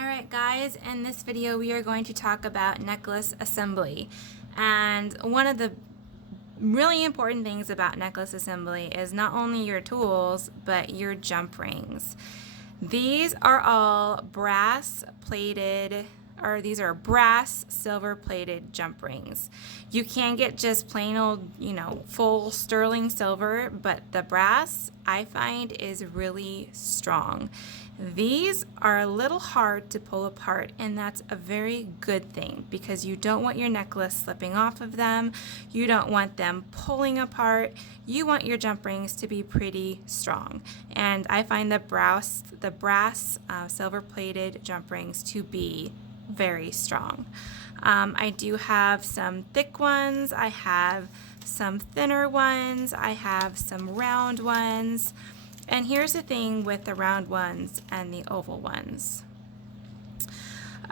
Alright guys, in this video we are going to talk about necklace assembly. And one of the really important things about necklace assembly is not only your tools, but your jump rings. These are all brass plated, or these are brass silver plated jump rings. You can get just plain old, full sterling silver, but the brass I find is really strong. These are a little hard to pull apart, and that's a very good thing because you don't want your necklace slipping off of them. You don't want them pulling apart. You want your jump rings to be pretty strong. And I find the brass silver plated jump rings to be very strong. I do have some thick ones. I have some thinner ones. I have some round ones. And here's the thing with the round ones and the oval ones.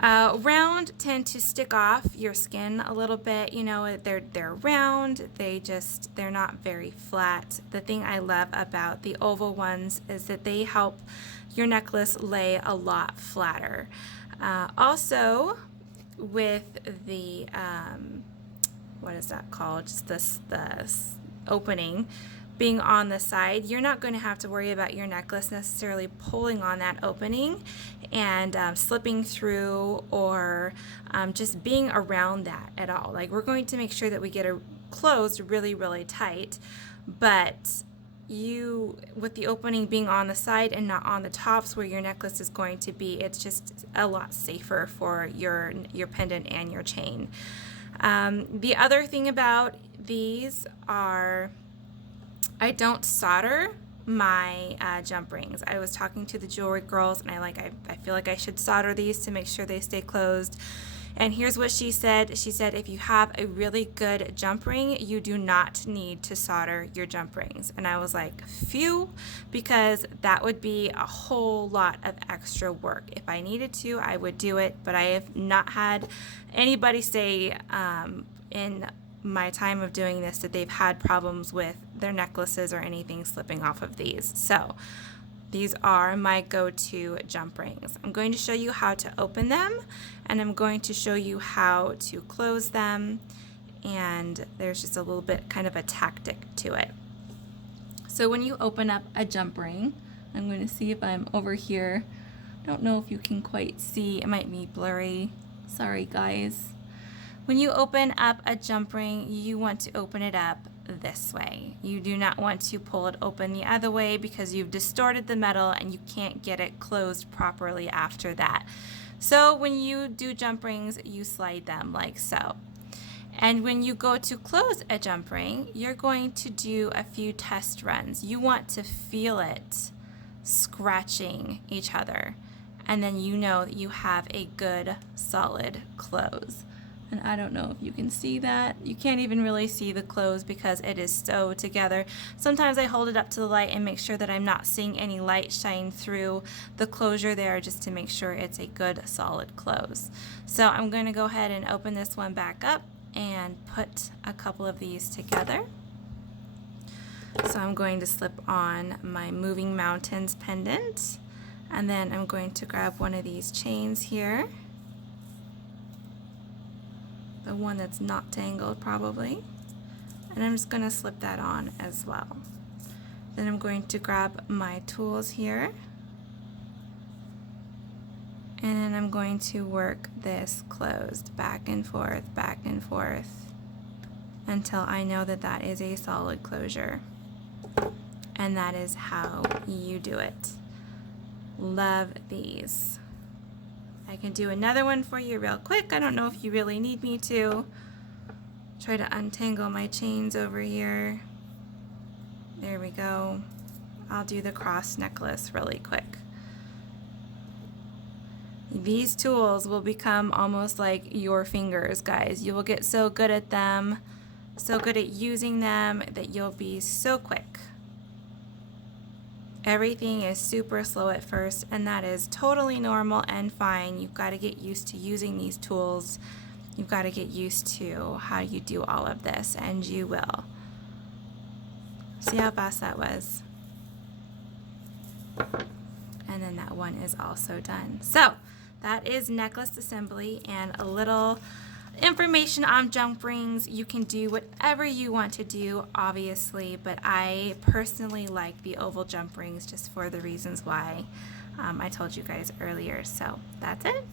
Round tend to stick off your skin a little bit. They're round. They're not very flat. The thing I love about the oval ones is that they help your necklace lay a lot flatter. Also, with the what is that called? Just this opening being on the side, you're not going to have to worry about your necklace necessarily pulling on that opening and slipping through or just being around that at all. Like, we're going to make sure that we get it closed really, really tight, but with the opening being on the side and not on the tops where your necklace is going to be, it's just a lot safer for your pendant and your chain. The other thing about these are I don't solder my jump rings. I was talking to the jewelry girls, and I feel like I should solder these to make sure they stay closed. And here's what she said. She said if you have a really good jump ring, you do not need to solder your jump rings. And I was like, phew, because that would be a whole lot of extra work. If I needed to, I would do it, but I have not had anybody say in my time of doing this that they've had problems with their necklaces or anything slipping off of these. So these are my go-to jump rings. I'm going to show you how to open them, and I'm going to show you how to close them, and there's just a little bit kind of a tactic to it. So when you open up a jump ring, I'm going to see if I'm over here. I don't know if you can quite see. It might be blurry. Sorry guys. When you open up a jump ring, you want to open it up this way. You do not want to pull it open the other way because you've distorted the metal and you can't get it closed properly after that. So when you do jump rings, you slide them like so. And when you go to close a jump ring, you're going to do a few test runs. You want to feel it scratching each other, and then you know that you have a good solid close. And I don't know if you can see that. You can't even really see the close because it is so together. Sometimes I hold it up to the light and make sure that I'm not seeing any light shine through the closure there, just to make sure it's a good solid close. So I'm going to go ahead and open this one back up and put a couple of these together. So I'm going to slip on my Moving Mountains pendant, and then I'm going to grab one of these chains here. The one that's not tangled probably, and I'm just going to slip that on as well. Then I'm going to grab my tools here, and then I'm going to work this closed back and forth until I know that that is a solid closure, and that is how you do it. Love these. I can do another one for you real quick. I don't know if you really need me to. Try to untangle my chains over here. There we go. I'll do the cross necklace really quick. These tools will become almost like your fingers, guys. You will get so good at them, so good at using them, that you'll be so quick. Everything is super slow at first, and that is totally normal and fine. You've got to get used to using these tools. You've got to get used to how you do all of this, and you will. See how fast that was? And then that one is also done. So that is necklace assembly and a little information on jump rings. You can do whatever you want to do, obviously, but I personally like the oval jump rings just for the reasons why I told you guys earlier. So that's it.